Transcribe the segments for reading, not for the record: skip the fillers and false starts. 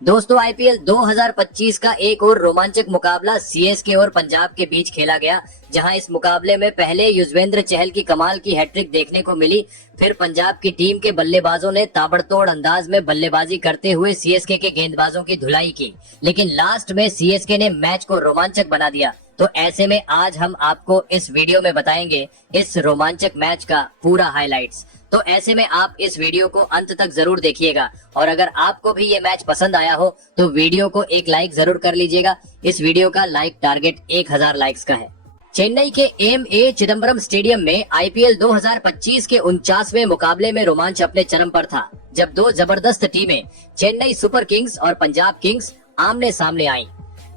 दोस्तों आईपीएल 2025 का एक और रोमांचक मुकाबला सीएसके और पंजाब के बीच खेला गया, जहां इस मुकाबले में पहले युजवेंद्र चहल की कमाल की हैट्रिक देखने को मिली। फिर पंजाब की टीम के बल्लेबाजों ने ताबड़तोड़ अंदाज में बल्लेबाजी करते हुए सीएसके के गेंदबाजों की धुलाई की, लेकिन लास्ट में सीएसके ने मैच को रोमांचक बना दिया। तो ऐसे में आज हम आपको इस वीडियो में बताएंगे इस रोमांचक मैच का पूरा हाइलाइट्स। तो ऐसे में आप इस वीडियो को अंत तक जरूर देखिएगा, और अगर आपको भी ये मैच पसंद आया हो तो वीडियो को एक लाइक जरूर कर लीजिएगा। इस वीडियो का लाइक टारगेट 1000 लाइक्स का है। चेन्नई के एम.ए. चिदम्बरम स्टेडियम में आईपीएल 2025 के 49वें मुकाबले में रोमांच अपने चरम पर था, जब दो जबरदस्त टीमें चेन्नई सुपर किंग्स और पंजाब किंग्स आमने सामने आईं।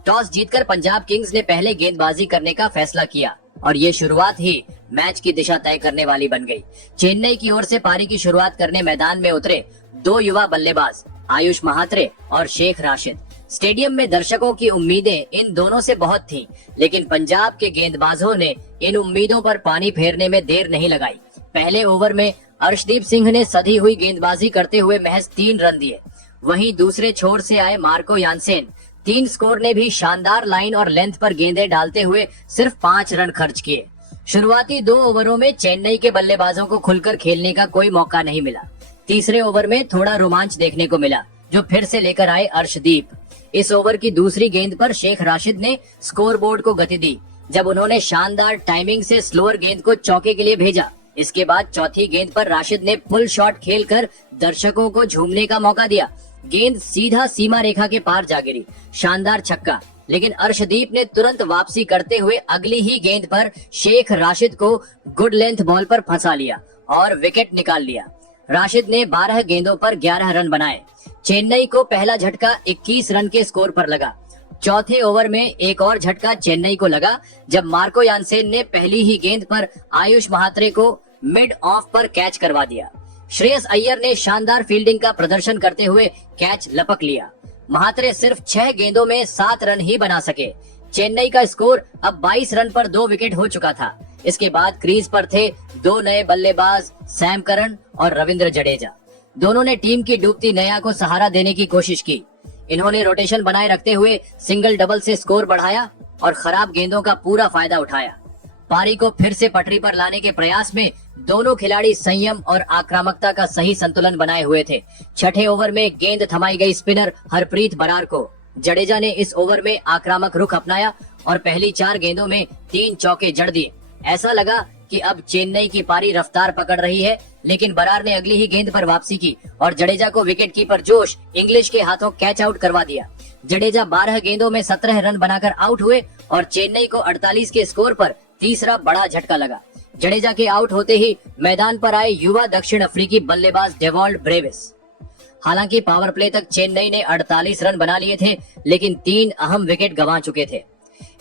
टॉस जीतकर पंजाब किंग्स ने पहले गेंदबाजी करने का फैसला किया और ये शुरुआत ही मैच की दिशा तय करने वाली बन गई। चेन्नई की ओर से पारी की शुरुआत करने मैदान में उतरे दो युवा बल्लेबाज आयुष महात्रे और शेख राशिद। स्टेडियम में दर्शकों की उम्मीदें इन दोनों से बहुत थीं, लेकिन पंजाब के गेंदबाजों ने इन उम्मीदों पर पानी फेरने में देर नहीं लगाई। पहले ओवर में अर्शदीप सिंह ने सधी हुई गेंदबाजी करते हुए महज 3 रन दिए। वहीं दूसरे छोर से आए मार्को यानसेन 3 स्कोर ने भी शानदार लाइन और लेंथ पर गेंदें डालते हुए सिर्फ 5 रन खर्च किए। शुरुआती 2 ओवरों में चेन्नई के बल्लेबाजों को खुलकर खेलने का कोई मौका नहीं मिला। तीसरे ओवर में थोड़ा रोमांच देखने को मिला, जो फिर से लेकर आए अर्शदीप। इस ओवर की दूसरी गेंद पर शेख राशिद ने स्कोरबोर्ड को गति दी, जब उन्होंने शानदार टाइमिंग से स्लोअर गेंद को चौके के लिए भेजा। इसके बाद चौथी गेंद पर राशिद ने फुल शॉट खेलकर दर्शकों को झूमने का मौका दिया। गेंद सीधा सीमा रेखा के पार जा गिरी, शानदार छक्का। लेकिन अर्शदीप ने तुरंत वापसी करते हुए अगली ही गेंद पर शेख राशिद को गुड लेंथ बॉल पर फंसा लिया और विकेट निकाल लिया। राशिद ने 12 गेंदों पर 11 रन बनाए। चेन्नई को पहला झटका 21 रन के स्कोर पर लगा। चौथे ओवर में एक और झटका चेन्नई को लगा, जब मार्को यानसेन ने पहली ही गेंद पर आयुष महात्रे को मिड ऑफ पर कैच करवा दिया। श्रेयस अय्यर ने शानदार फील्डिंग का प्रदर्शन करते हुए कैच लपक लिया। महात्रे सिर्फ 6 गेंदों में 7 रन ही बना सके। चेन्नई का स्कोर अब 22 रन पर 2 विकेट हो चुका था। इसके बाद क्रीज पर थे 2 नए बल्लेबाज सैम करन और रविंद्र जडेजा। दोनों ने टीम की डूबती नैया को सहारा देने की कोशिश की। इन्होंने रोटेशन बनाए रखते हुए सिंगल डबल से स्कोर बढ़ाया और खराब गेंदों का पूरा फायदा उठाया। पारी को फिर से पटरी पर लाने के प्रयास में दोनों खिलाड़ी संयम और आक्रामकता का सही संतुलन बनाए हुए थे। छठे ओवर में गेंद थमाई गई स्पिनर हरप्रीत बरार को जडेजा ने इस ओवर में आक्रामक रुख अपनाया और पहली 4 गेंदों में 3 चौके जड़ दिए। ऐसा लगा कि अब चेन्नई की पारी रफ्तार पकड़ रही है, लेकिन बरार ने अगली ही गेंद पर वापसी की और जडेजा को विकेट कीपर जोश इंग्लिश के हाथों कैच आउट करवा दिया। जडेजा 12 गेंदों में 17 रन बनाकर आउट हुए और चेन्नई को 48 के स्कोर पर तीसरा बड़ा झटका लगा। जडेजा के आउट होते ही मैदान पर आए युवा दक्षिण अफ्रीकी बल्लेबाज डेवॉल्ड ब्रेविस। हालांकि पावर प्ले तक चेन्नई ने 48 रन बना लिए थे, लेकिन 3 अहम विकेट गंवा चुके थे।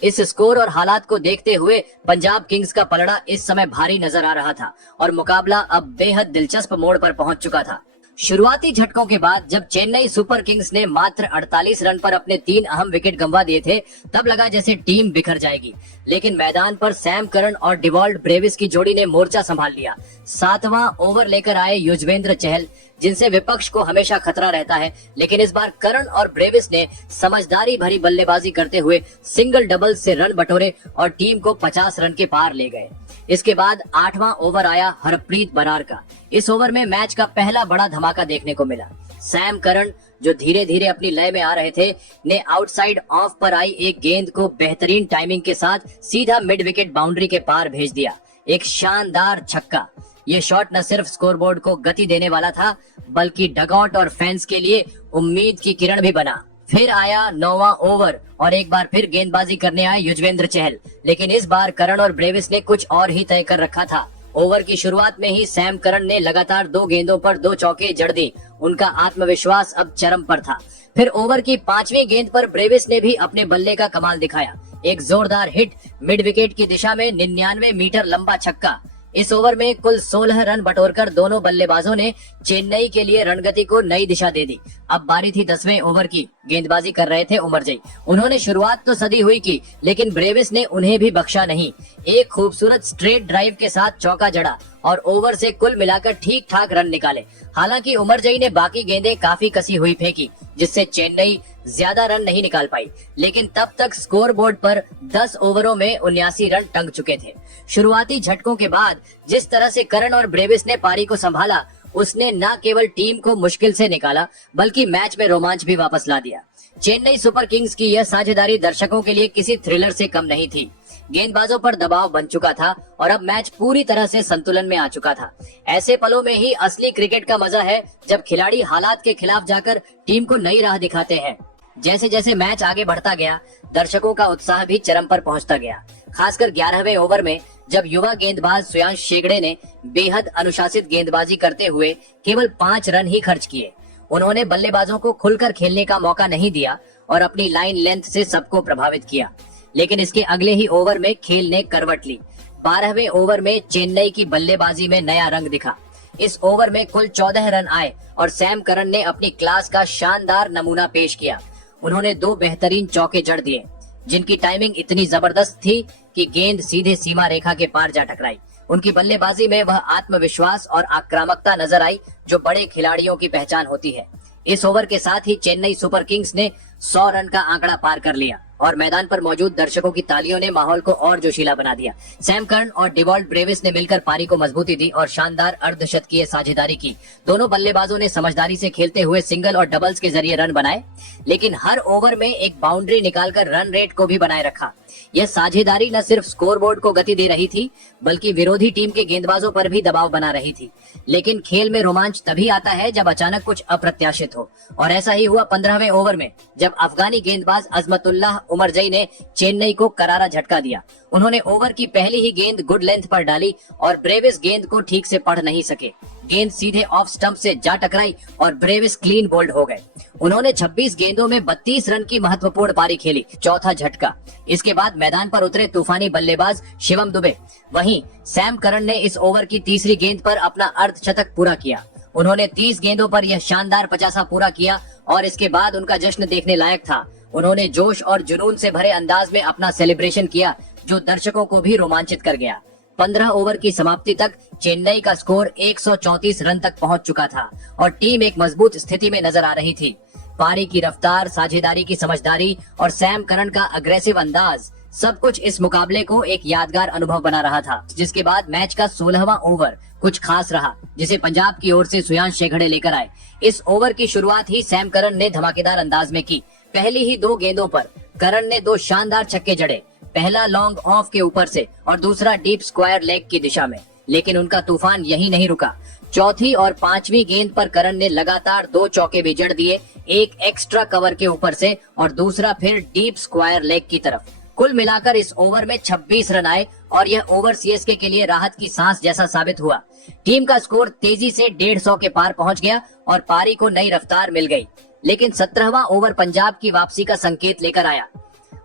इस स्कोर और हालात को देखते हुए पंजाब किंग्स का पलड़ा इस समय भारी नजर आ रहा था और मुकाबला अब बेहद दिलचस्प मोड़ पर पहुंच चुका था। शुरुआती झटकों के बाद जब चेन्नई सुपर किंग्स ने मात्र 48 रन पर अपने 3 अहम विकेट गंवा दिए थे, तब लगा जैसे टीम बिखर जाएगी। लेकिन मैदान पर सैम करन और डिवॉल्ड ब्रेविस की जोड़ी ने मोर्चा संभाल लिया। 7वां ओवर लेकर आए युजवेंद्र चहल, जिनसे विपक्ष को हमेशा खतरा रहता है, लेकिन इस बार करन और ब्रेविस ने समझदारी भरी बल्लेबाजी करते हुए सिंगल डबल से रन बटोरे और टीम को 50 रन के पार ले गए। इसके बाद 8वां ओवर आया हरप्रीत बरार का। इस ओवर में मैच का पहला बड़ा धमाका देखने को मिला। सैम करन, जो धीरे धीरे अपनी लय में आ रहे थे, ने आउटसाइड ऑफ पर आई एक गेंद को बेहतरीन टाइमिंग के साथ सीधा मिड विकेट बाउंड्री के पार भेज दिया। एक शानदार छक्का। ये शॉट न सिर्फ स्कोरबोर्ड को गति देने वाला था, बल्कि डगआउट और फैंस के लिए उम्मीद की किरण भी बना। फिर आया 9वां ओवर और एक बार फिर गेंदबाजी करने आए युजवेंद्र चहल, लेकिन इस बार करन और ब्रेविस ने कुछ और ही तय कर रखा था। ओवर की शुरुआत में ही सैम करन ने लगातार 2 गेंदों पर 2 चौके जड़ दी। उनका आत्मविश्वास अब चरम पर था। फिर ओवर की 5वीं गेंद पर ब्रेविस ने भी अपने बल्ले का कमाल दिखाया। एक जोरदार हिट मिड विकेट की दिशा में 99 मीटर लंबा छक्का। इस ओवर में कुल 16 रन बटोरकर दोनों बल्लेबाजों ने चेन्नई के लिए रणगति को नई दिशा दे दी। अब बारी थी 10वें ओवर की। गेंदबाजी कर रहे थे उमरजई। उन्होंने शुरुआत तो सदी हुई की, लेकिन ब्रेविस ने उन्हें भी बख्शा नहीं। एक खूबसूरत स्ट्रेट ड्राइव के साथ चौका जड़ा और ओवर से कुल मिलाकर ठीक ठाक रन निकाले। हालांकि उमरजई ने बाकी गेंदें काफी कसी हुई फेंकी, जिससे चेन्नई ज्यादा रन नहीं निकाल पाई, लेकिन तब तक स्कोर बोर्ड पर 10 ओवरों में 79 रन टंग चुके थे। शुरुआती झटकों के बाद जिस तरह से करण और ब्रेविस ने पारी को संभाला, उसने न केवल टीम को मुश्किल से निकाला, बल्कि मैच में रोमांच भी वापस ला दिया। चेन्नई सुपर किंग्स की यह साझेदारी दर्शकों के लिए किसी थ्रिलर से कम नहीं थी। गेंदबाजों पर दबाव बन चुका था और अब मैच पूरी तरह से संतुलन में आ चुका था। ऐसे पलों में ही असली क्रिकेट का मजा है, जब खिलाड़ी हालात के खिलाफ जाकर टीम को नई राह दिखाते हैं। जैसे जैसे मैच आगे बढ़ता गया, दर्शकों का उत्साह भी चरम पर पहुंचता गया। खासकर 11वें ओवर में जब युवा गेंदबाज सुयांश शेगड़े ने बेहद अनुशासित गेंदबाजी करते हुए केवल 5 रन ही खर्च किए। उन्होंने बल्लेबाजों को खुलकर खेलने का मौका नहीं दिया और अपनी लाइन लेंथ से सबको प्रभावित किया। लेकिन इसके अगले ही ओवर में खेल ने करवट ली। 12वें ओवर में चेन्नई की बल्लेबाजी में नया रंग दिखा। इस ओवर में कुल 14 रन आए और सैम करन ने अपनी क्लास का शानदार नमूना पेश किया। उन्होंने 2 बेहतरीन चौके जड़ दिए, जिनकी टाइमिंग इतनी जबरदस्त थी कि गेंद सीधे सीमा रेखा के पार जा टकराई। उनकी बल्लेबाजी में वह आत्मविश्वास और आक्रामकता नजर आई जो बड़े खिलाड़ियों की पहचान होती है। इस ओवर के साथ ही चेन्नई सुपर किंग्स ने 100 रन का आंकड़ा पार कर लिया और मैदान पर मौजूद दर्शकों की तालियों ने माहौल को और जोशीला बना दिया। सैम करन और डेवॉल्ट ब्रेविस ने मिलकर पारी को मजबूती दी और शानदार अर्धशतकीय साझेदारी की। दोनों बल्लेबाजों ने समझदारी से खेलते हुए सिंगल और डबल्स के जरिए रन बनाए, लेकिन हर ओवर में एक बाउंड्री निकालकर रन रेट को भी बनाए रखा। यह साझेदारी न सिर्फ स्कोरबोर्ड को गति दे रही थी, बल्कि विरोधी टीम के गेंदबाजों पर भी दबाव बना रही थी। लेकिन खेल में रोमांच तभी आता है जब अचानक कुछ अप्रत्याशित हो, और ऐसा ही हुआ 15वें ओवर में, जब अफगानी गेंदबाज अजमतुल्लाह उमरजई ने चेन्नई को करारा झटका दिया। उन्होंने ओवर की पहली ही गेंद गुड लेंथ पर डाली और ब्रेविस गेंद को ठीक से पढ़ नहीं सके। गेंद सीधे ऑफ स्टंप से जा टकराई और ब्रेविस क्लीन बोल्ड हो गए। उन्होंने 26 गेंदों में 32 रन की महत्वपूर्ण पारी खेली। चौथा झटका। इसके बाद मैदान पर उतरे तूफानी बल्लेबाज शिवम दुबे। वहीं सैम करन ने इस ओवर की तीसरी गेंद पर अपना अर्धशतक पूरा किया। उन्होंने 30 गेंदों पर यह शानदार 50 पूरा किया और इसके बाद उनका जश्न देखने लायक था। उन्होंने जोश और जुनून से भरे अंदाज में अपना सेलिब्रेशन किया, जो दर्शकों को भी रोमांचित कर गया। 15 ओवर की समाप्ति तक चेन्नई का स्कोर 134 रन तक पहुंच चुका था और टीम एक मजबूत स्थिति में नजर आ रही थी। पारी की रफ्तार, साझेदारी की समझदारी और सैम करन का अग्रेसिव अंदाज, सब कुछ इस मुकाबले को एक यादगार अनुभव बना रहा था। जिसके बाद मैच का 16वां ओवर कुछ खास रहा, जिसे पंजाब की ओर से सुयांश शेखड़े लेकर आए। इस ओवर की शुरुआत ही सैम करन ने धमाकेदार अंदाज में की। पहली ही 2 गेंदों पर करन ने 2 शानदार छक्के जड़े, पहला लॉन्ग ऑफ के ऊपर से और दूसरा डीप स्क्वायर लेग की दिशा में। लेकिन उनका तूफान यहीं नहीं रुका। चौथी और 5वीं गेंद पर करन ने लगातार 2 चौके भी जड़ दिए, एक एक्स्ट्रा कवर के ऊपर से और दूसरा फिर डीप स्क्वायर लेग की तरफ। कुल मिलाकर इस ओवर में 26 रन आए और यह ओवर सीएसके के लिए राहत की सांस जैसा साबित हुआ। टीम का स्कोर तेजी से 150 के पार पहुंच गया और पारी को नई रफ्तार मिल गई। लेकिन 17वां ओवर पंजाब की वापसी का संकेत लेकर आया।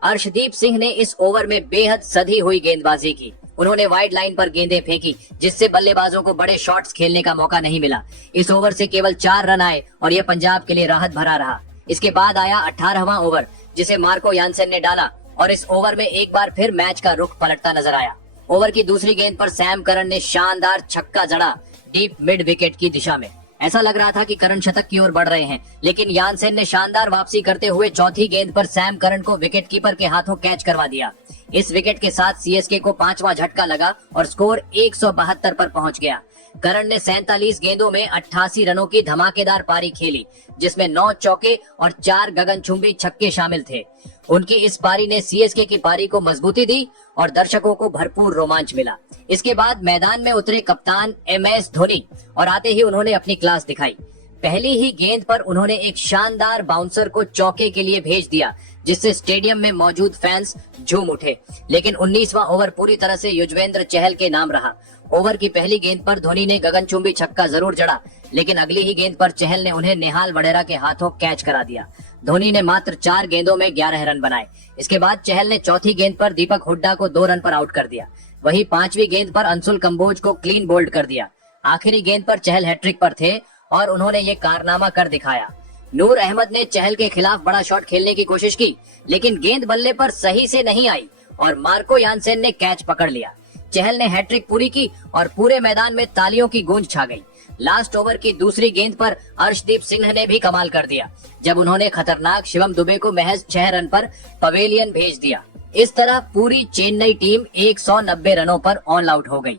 अर्शदीप सिंह ने इस ओवर में बेहद सधी हुई गेंदबाजी की। उन्होंने वाइड लाइन पर गेंदें फेंकी, जिससे बल्लेबाजों को बड़े शॉट्स खेलने का मौका नहीं मिला। इस ओवर से केवल 4 रन आए और यह पंजाब के लिए राहत भरा रहा। इसके बाद आया 18वां ओवर, जिसे मार्को यानसेन ने डाला और इस ओवर में एक बार फिर मैच का रुख पलटता नजर आया। ओवर की दूसरी गेंद पर सैम करन ने शानदार छक्का जड़ा, डीप मिड विकेट की दिशा में। ऐसा लग रहा था कि करन शतक की ओर बढ़ रहे हैं, लेकिन यानसेन ने शानदार वापसी करते हुए चौथी गेंद पर सैम करन को विकेट कीपर के हाथों कैच करवा दिया। इस विकेट के साथ सीएसके को 5वां झटका लगा और स्कोर 172 पर पहुंच गया। करन ने 47 गेंदों में 88 रनों की धमाकेदार पारी खेली, जिसमें 9 चौके और 4 गगनचुंबी छक्के शामिल थे। उनकी इस पारी ने सीएसके की पारी को मजबूती दी और दर्शकों को भरपूर रोमांच मिला। इसके बाद मैदान में उतरे कप्तान MS धोनी और आते ही उन्होंने अपनी क्लास दिखाई। पहली ही गेंद पर उन्होंने एक शानदार बाउंसर को चौके के लिए भेज दिया, जिससे स्टेडियम में मौजूद फैंस झूम उठे। लेकिन 19वां ओवर पूरी तरह से युजवेंद्र चहल के नाम रहा। ओवर की पहली गेंद पर धोनी ने गगनचुंबी छक्का जरूर जड़ा, लेकिन अगली ही गेंद पर चहल ने उन्हें निहाल वडेरा के हाथों कैच करा दिया। धोनी ने मात्र 4 गेंदों में 11 रन बनाए। इसके बाद चहल ने चौथी गेंद पर दीपक हुड्डा को 2 रन पर आउट कर दिया। वहीं 5वीं गेंद पर अंशुल कंबोज को क्लीन बोल्ड कर दिया। आखिरी गेंद पर चहल हैट्रिक पर थे और उन्होंने ये कारनामा कर दिखाया। नूर अहमद ने चहल के खिलाफ बड़ा शॉट खेलने की कोशिश की, लेकिन गेंद बल्ले पर सही से नहीं आई और मार्को यानसेन ने कैच पकड़ लिया। चहल ने हैट्रिक पूरी की और पूरे मैदान में तालियों की गूंज छा गई। लास्ट ओवर की दूसरी गेंद पर अर्शदीप सिंह ने भी कमाल कर दिया, जब उन्होंने खतरनाक शिवम दुबे को महज 6 रन पर पवेलियन भेज दिया। इस तरह पूरी चेन्नई टीम 190 रनों पर ऑल आउट हो गई।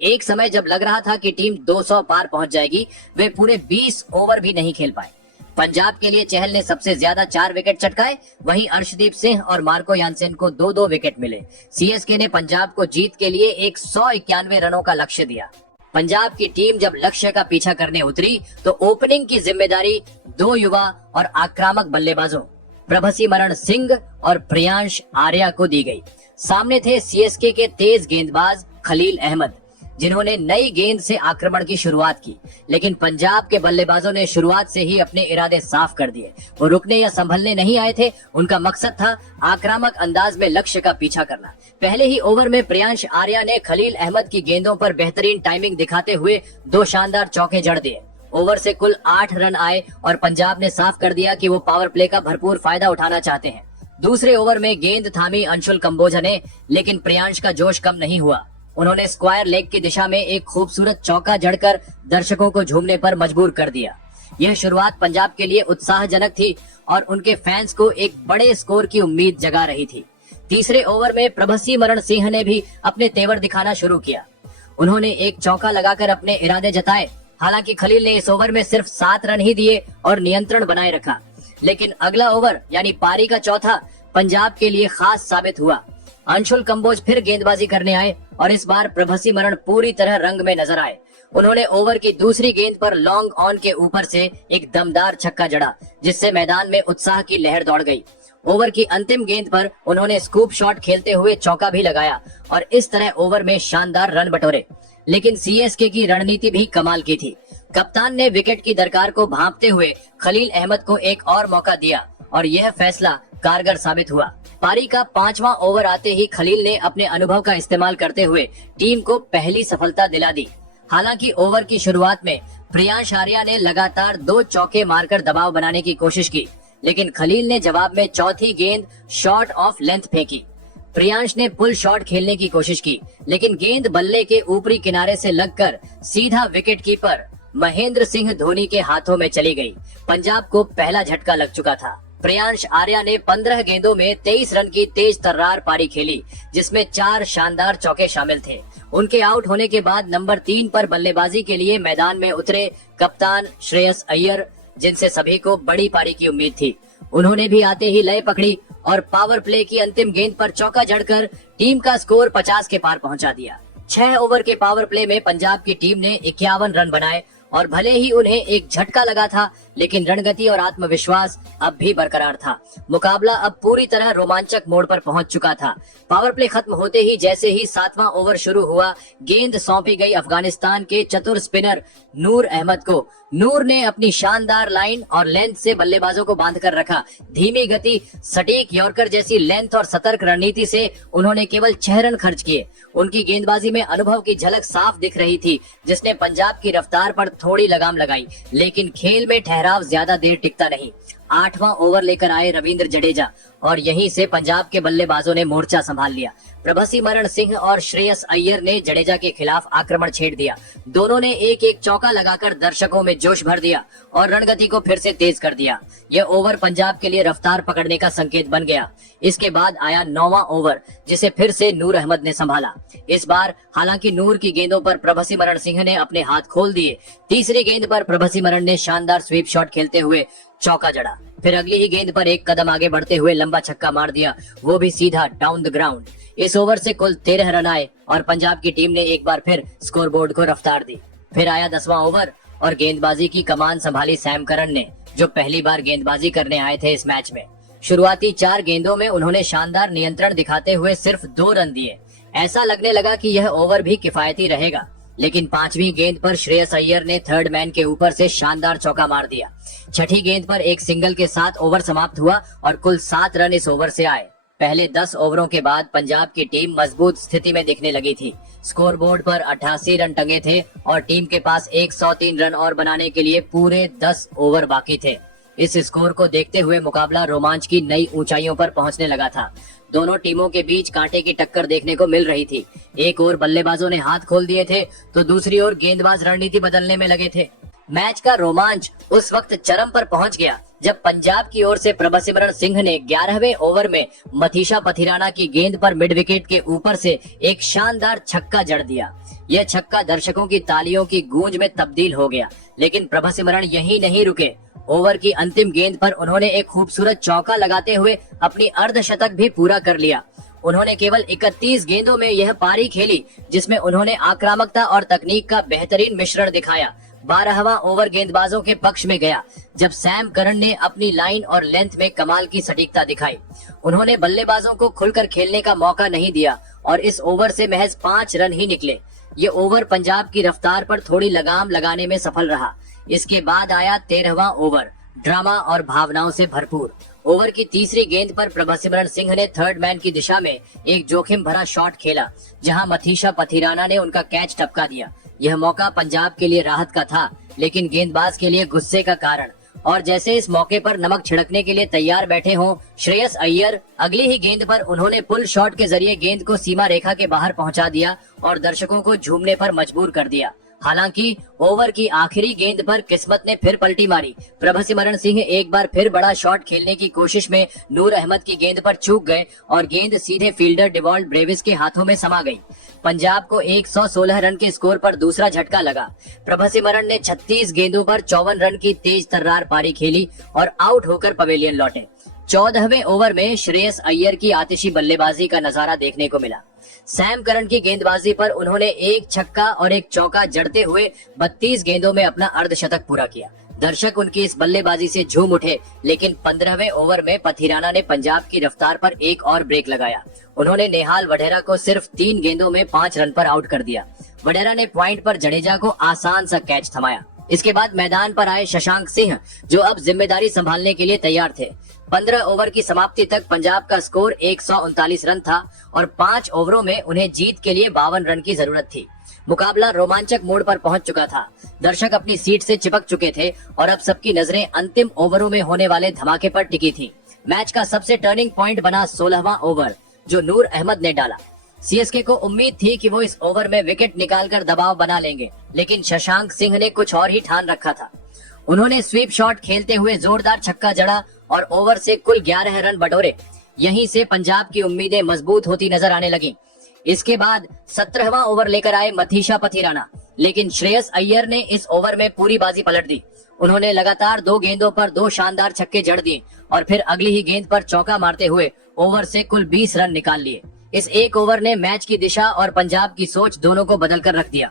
एक समय जब लग रहा था कि टीम 200 पार पहुंच जाएगी, वे पूरे 20 ओवर भी नहीं खेल पाए। पंजाब के लिए चहल ने सबसे ज्यादा 4 विकेट चटकाए, वहीं अर्शदीप सिंह और मार्को यानसेन को 2-2 विकेट मिले। सीएसके ने पंजाब को जीत के लिए 191 रनों का लक्ष्य दिया। पंजाब की टीम जब लक्ष्य का पीछा करने उतरी तो ओपनिंग की जिम्मेदारी 2 युवा और आक्रामक बल्लेबाजों प्रभसिमरण सिंह और प्रियांश आर्या को दी गई। सामने थे सीएसके के तेज गेंदबाज खलील अहमद, जिन्होंने नई गेंद से आक्रमण की शुरुआत की, लेकिन पंजाब के बल्लेबाजों ने शुरुआत से ही अपने इरादे साफ कर दिए। वो रुकने या संभलने नहीं आए थे, उनका मकसद था आक्रामक अंदाज में लक्ष्य का पीछा करना। पहले ही ओवर में प्रियांश आर्या ने खलील अहमद की गेंदों पर बेहतरीन टाइमिंग दिखाते हुए 2 शानदार चौके जड़ दिए। ओवर से कुल 8 रन आए और पंजाब ने साफ कर दिया कि वो पावर प्ले का भरपूर फायदा उठाना चाहते हैं। दूसरे ओवर में गेंद थामी अंशुल कंबोज ने, लेकिन प्रियांश का जोश कम नहीं हुआ। उन्होंने स्क्वायर लेग की दिशा में एक खूबसूरत चौका जड़कर दर्शकों को झूमने पर मजबूर कर दिया। यह शुरुआत पंजाब के लिए उत्साहजनक थी और उनके फैंस को एक बड़े स्कोर की उम्मीद जगा रही थी। तीसरे ओवर में प्रभसिमरण सिंह ने भी अपने तेवर दिखाना शुरू किया। उन्होंने एक चौका लगाकर अपने इरादे जताए। हालांकि खलील ने इस ओवर में सिर्फ 7 रन ही दिए और नियंत्रण बनाए रखा, लेकिन अगला ओवर यानी पारी का चौथा पंजाब के लिए खास साबित हुआ। अंशुल कंबोज फिर गेंदबाजी करने आए और इस बार प्रभसिमरण पूरी तरह रंग में नजर आए। उन्होंने ओवर की दूसरी गेंद पर लॉन्ग ऑन के ऊपर से एक दमदार छक्का जड़ा, जिससे मैदान में उत्साह की लहर दौड़ गई। ओवर की अंतिम गेंद पर उन्होंने स्कूप शॉट खेलते हुए चौका भी लगाया और इस तरह ओवर में शानदार रन बटोरे। लेकिन सीएसके की रणनीति भी कमाल की थी। कप्तान ने विकेट की दरकार को भांपते हुए खलील अहमद को एक और मौका दिया और यह फैसला कारगर साबित हुआ। पारी का 5वां ओवर आते ही खलील ने अपने अनुभव का इस्तेमाल करते हुए टीम को पहली सफलता दिला दी। हालांकि ओवर की शुरुआत में प्रियांश आर्या ने लगातार 2 चौके मारकर दबाव बनाने की कोशिश की, लेकिन खलील ने जवाब में चौथी गेंद शॉर्ट ऑफ लेंथ फेंकी। प्रियांश ने पुल शॉट खेलने की कोशिश की, लेकिन गेंद बल्ले के ऊपरी किनारे से लगकर सीधा विकेट कीपर महेंद्र सिंह धोनी के हाथों में चली गई। पंजाब को पहला झटका लग चुका था। प्रियांश आर्या ने 15 गेंदों में 23 रन की तेज तर्रार पारी खेली, जिसमें 4 शानदार चौके शामिल थे। उनके आउट होने के बाद नंबर 3 पर बल्लेबाजी के लिए मैदान में उतरे कप्तान श्रेयस अय्यर, जिनसे सभी को बड़ी पारी की उम्मीद थी। उन्होंने भी आते ही लय पकड़ी और पावर प्ले की अंतिम गेंद पर चौका जड़कर टीम का स्कोर 50 के पार पहुंचा दिया। 6 ओवर के पावर प्ले में पंजाब की टीम ने 51 रन बनाए और भले ही उन्हें एक झटका लगा था, लेकिन रणगति और आत्मविश्वास अब भी बरकरार था। मुकाबला अब पूरी तरह रोमांचक मोड़ पर पहुंच चुका था। पावर प्ले खत्म होते ही जैसे ही 7वां ओवर शुरू हुआ, गेंद सौंपी गई अफगानिस्तान के चतुर स्पिनर नूर अहमद को। नूर ने अपनी शानदार लाइन और लेंथ से बल्लेबाजों को बांध कर रखा। धीमी गति, सटीक यॉर्कर जैसी लेंथ और सतर्क रणनीति से उन्होंने केवल 6 रन खर्च किए। उनकी गेंदबाजी में अनुभव की झलक साफ दिख रही थी, जिसने पंजाब की रफ्तार पर थोड़ी लगाम लगाई, लेकिन खेल में ठहराव ज्यादा देर टिकता नहीं। 8वां ओवर लेकर आए रविंद्र जडेजा और यहीं से पंजाब के बल्लेबाजों ने मोर्चा संभाल लिया। प्रभसिमरण सिंह और श्रेयस अय्यर ने जडेजा के खिलाफ आक्रमण छेड़ दिया। दोनों ने एक एक चौका लगाकर दर्शकों में जोश भर दिया और रणगति को फिर से तेज कर दिया। यह ओवर पंजाब के लिए रफ्तार पकड़ने का संकेत बन गया। इसके बाद आया 9वां ओवर, जिसे फिर से नूर अहमद ने संभाला। इस बार हालांकि नूर की गेंदों पर प्रभसिमरण सिंह ने अपने हाथ खोल दिए। तीसरी गेंद पर प्रभसिमरण ने शानदार स्वीप शॉट खेलते हुए चौका जड़ा। फिर अगली ही गेंद पर एक कदम आगे बढ़ते हुए लंबा छक्का मार दिया, वो भी सीधा डाउन द ग्राउंड। इस ओवर से कुल 13 रन आए और पंजाब की टीम ने एक बार फिर स्कोरबोर्ड को रफ्तार दी। फिर आया 10वां ओवर और गेंदबाजी की कमान संभाली सैम करन ने, जो पहली बार गेंदबाजी करने आए थे इस मैच में। शुरुआती 4 गेंदों में उन्होंने शानदार नियंत्रण दिखाते हुए सिर्फ 2 रन दिए। ऐसा लगने लगा कि यह ओवर भी किफायती रहेगा, लेकिन 5वीं गेंद पर श्रेयस अय्यर ने थर्ड मैन के ऊपर से शानदार चौका मार दिया। 6ठी गेंद पर एक सिंगल के साथ ओवर समाप्त हुआ और कुल 7 रन इस ओवर से आए। पहले 10 ओवरों के बाद पंजाब की टीम मजबूत स्थिति में दिखने लगी थी। स्कोरबोर्ड पर 88 रन टंगे थे और टीम के पास 103 रन और बनाने के लिए पूरे 10 ओवर बाकी थे। इस स्कोर को देखते हुए मुकाबला रोमांच की नई ऊंचाइयों पर पहुंचने लगा था। दोनों टीमों के बीच कांटे की टक्कर देखने को मिल रही थी। एक ओर बल्लेबाजों ने हाथ खोल दिए थे तो दूसरी ओर गेंदबाज रणनीति बदलने में लगे थे। मैच का रोमांच उस वक्त चरम पर पहुंच गया जब पंजाब की ओर से प्रभसिमरण सिंह ने 11वें ओवर में मथीशा पथिराना की गेंद पर मिड विकेट के ऊपर से एक शानदार छक्का जड़ दिया। यह छक्का दर्शकों की तालियों की गूंज में तब्दील हो गया, लेकिन प्रभसिमरण यहीं नहीं रुके। ओवर की अंतिम गेंद पर उन्होंने एक खूबसूरत चौका लगाते हुए अपनी अर्धशतक भी पूरा कर लिया। उन्होंने केवल 31 गेंदों में यह पारी खेली जिसमें उन्होंने आक्रामकता और तकनीक का बेहतरीन मिश्रण दिखाया। 12वां ओवर गेंदबाजों के पक्ष में गया जब सैम करन ने अपनी लाइन और लेंथ में कमाल की सटीकता दिखाई। उन्होंने बल्लेबाजों को खुलकर खेलने का मौका नहीं दिया और इस ओवर से महज 5 रन ही निकले। ये ओवर पंजाब की रफ्तार पर थोड़ी लगाम लगाने में सफल रहा। इसके बाद आया 13वां ओवर, ड्रामा और भावनाओं से भरपूर। ओवर की तीसरी गेंद पर प्रभसिमरण सिंह ने थर्ड मैन की दिशा में एक जोखिम भरा शॉट खेला जहां मथीशा पथिराना ने उनका कैच टपका दिया। यह मौका पंजाब के लिए राहत का था लेकिन गेंदबाज के लिए गुस्से का कारण। और जैसे इस मौके पर नमक छिड़कने के लिए तैयार बैठे हों श्रेयस अय्यर, अगली ही गेंद पर उन्होंने पुल शॉट के जरिए गेंद को सीमा रेखा के बाहर पहुंचा दिया और दर्शकों को झूमने पर मजबूर कर दिया। हालांकि ओवर की आखिरी गेंद पर किस्मत ने फिर पलटी मारी। प्रभसिमरण सिंह एक बार फिर बड़ा शॉट खेलने की कोशिश में नूर अहमद की गेंद पर चूक गए और गेंद सीधे फील्डर डिवॉल्ट ब्रेविस के हाथों में समा गई। पंजाब को 116 रन के स्कोर पर दूसरा झटका लगा। प्रभसिमरण ने 36 गेंदों पर 54 रन की तेज तर्रार पारी खेली और आउट होकर पवेलियन लौटे। 14वें ओवर में श्रेयस अय्यर की आतिशी बल्लेबाजी का नजारा देखने को मिला। सैम करन की गेंदबाजी पर उन्होंने एक छक्का और एक चौका जड़ते हुए 32 गेंदों में अपना अर्धशतक पूरा किया। दर्शक उनकी इस बल्लेबाजी से झूम उठे, लेकिन 15वें ओवर में पथिराना ने पंजाब की रफ्तार पर एक और ब्रेक लगाया। उन्होंने नेहाल वढेरा को सिर्फ 3 गेंदों में 5 रन पर आउट कर दिया। वढेरा ने पॉइंट पर जडेजा को आसान सा कैच थमाया। इसके बाद मैदान पर आए शशांक सिंह जो अब जिम्मेदारी संभालने के लिए तैयार थे। 15 ओवर की समाप्ति तक पंजाब का स्कोर 139 रन था और 5 ओवरों में उन्हें जीत के लिए 52 रन की जरूरत थी। मुकाबला रोमांचक मोड़ पर पहुंच चुका था। दर्शक अपनी सीट से चिपक चुके थे और अब सबकी नजरें अंतिम ओवरों में होने वाले धमाके पर टिकी थी। मैच का सबसे टर्निंग पॉइंट बना 16वां ओवर जो नूर अहमद ने डाला। सीएसके को उम्मीद थी कि वो इस ओवर में विकेट निकालकर दबाव बना लेंगे, लेकिन शशांक सिंह ने कुछ और ही ठान रखा था। उन्होंने स्वीप शॉट खेलते हुए जोरदार छक्का जड़ा और ओवर से कुल 11 रन बटोरे। यहीं से पंजाब की उम्मीदें मजबूत होती नजर आने लगी। इसके बाद 17वां ओवर लेकर आए मथीशा पथिराना, लेकिन श्रेयस अय्यर ने इस ओवर में पूरी बाजी पलट दी। उन्होंने लगातार 2 गेंदों पर 2 शानदार छक्के जड़ दिए और फिर अगली ही गेंद पर चौका मारते हुए ओवर से कुल 20 रन निकाल लिए। इस एक ओवर ने मैच की दिशा और पंजाब की सोच दोनों को बदल कर रख दिया।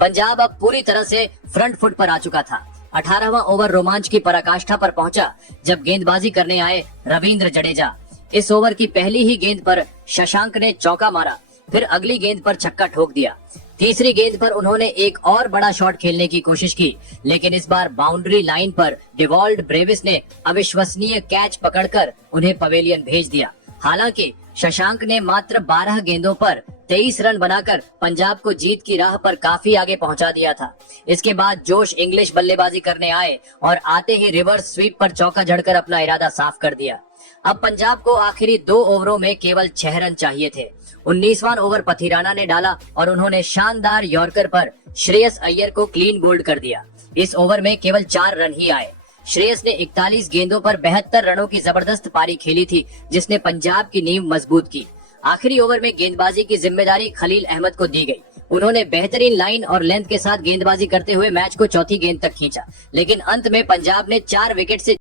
पंजाब अब पूरी तरह से फ्रंट फुट पर आ चुका था। 18वां ओवर रोमांच की पराकाष्ठा पर पहुंचा जब गेंदबाजी करने आए रविंद्र जडेजा। इस ओवर की पहली ही गेंद पर शशांक ने चौका मारा, फिर अगली गेंद पर छक्का ठोक दिया। तीसरी गेंद पर उन्होंने एक और बड़ा शॉट खेलने की कोशिश की, लेकिन इस बार बाउंड्री लाइन पर डिवॉल्ट ब्रेविस ने अविश्वसनीय कैच पकड़कर उन्हें पवेलियन भेज दिया। हालांकि शशांक ने मात्र 12 गेंदों पर 23 रन बनाकर पंजाब को जीत की राह पर काफी आगे पहुंचा दिया था। इसके बाद जोश इंग्लिश बल्लेबाजी करने आए और आते ही रिवर्स स्वीप पर चौका जड़कर अपना इरादा साफ कर दिया। अब पंजाब को आखिरी 2 ओवरों में केवल 6 रन चाहिए थे। 19वां ओवर पथिराना ने डाला और उन्होंने शानदार यॉर्कर पर श्रेयस अय्यर को क्लीन बोल्ड कर दिया। इस ओवर में केवल 4 रन ही आए। श्रेयस ने 41 गेंदों पर 72 रनों की जबरदस्त पारी खेली थी जिसने पंजाब की नींव मजबूत की। आखिरी ओवर में गेंदबाजी की जिम्मेदारी खलील अहमद को दी गई। उन्होंने बेहतरीन लाइन और लेंथ के साथ गेंदबाजी करते हुए मैच को चौथी गेंद तक खींचा, लेकिन अंत में पंजाब ने 4 विकेट से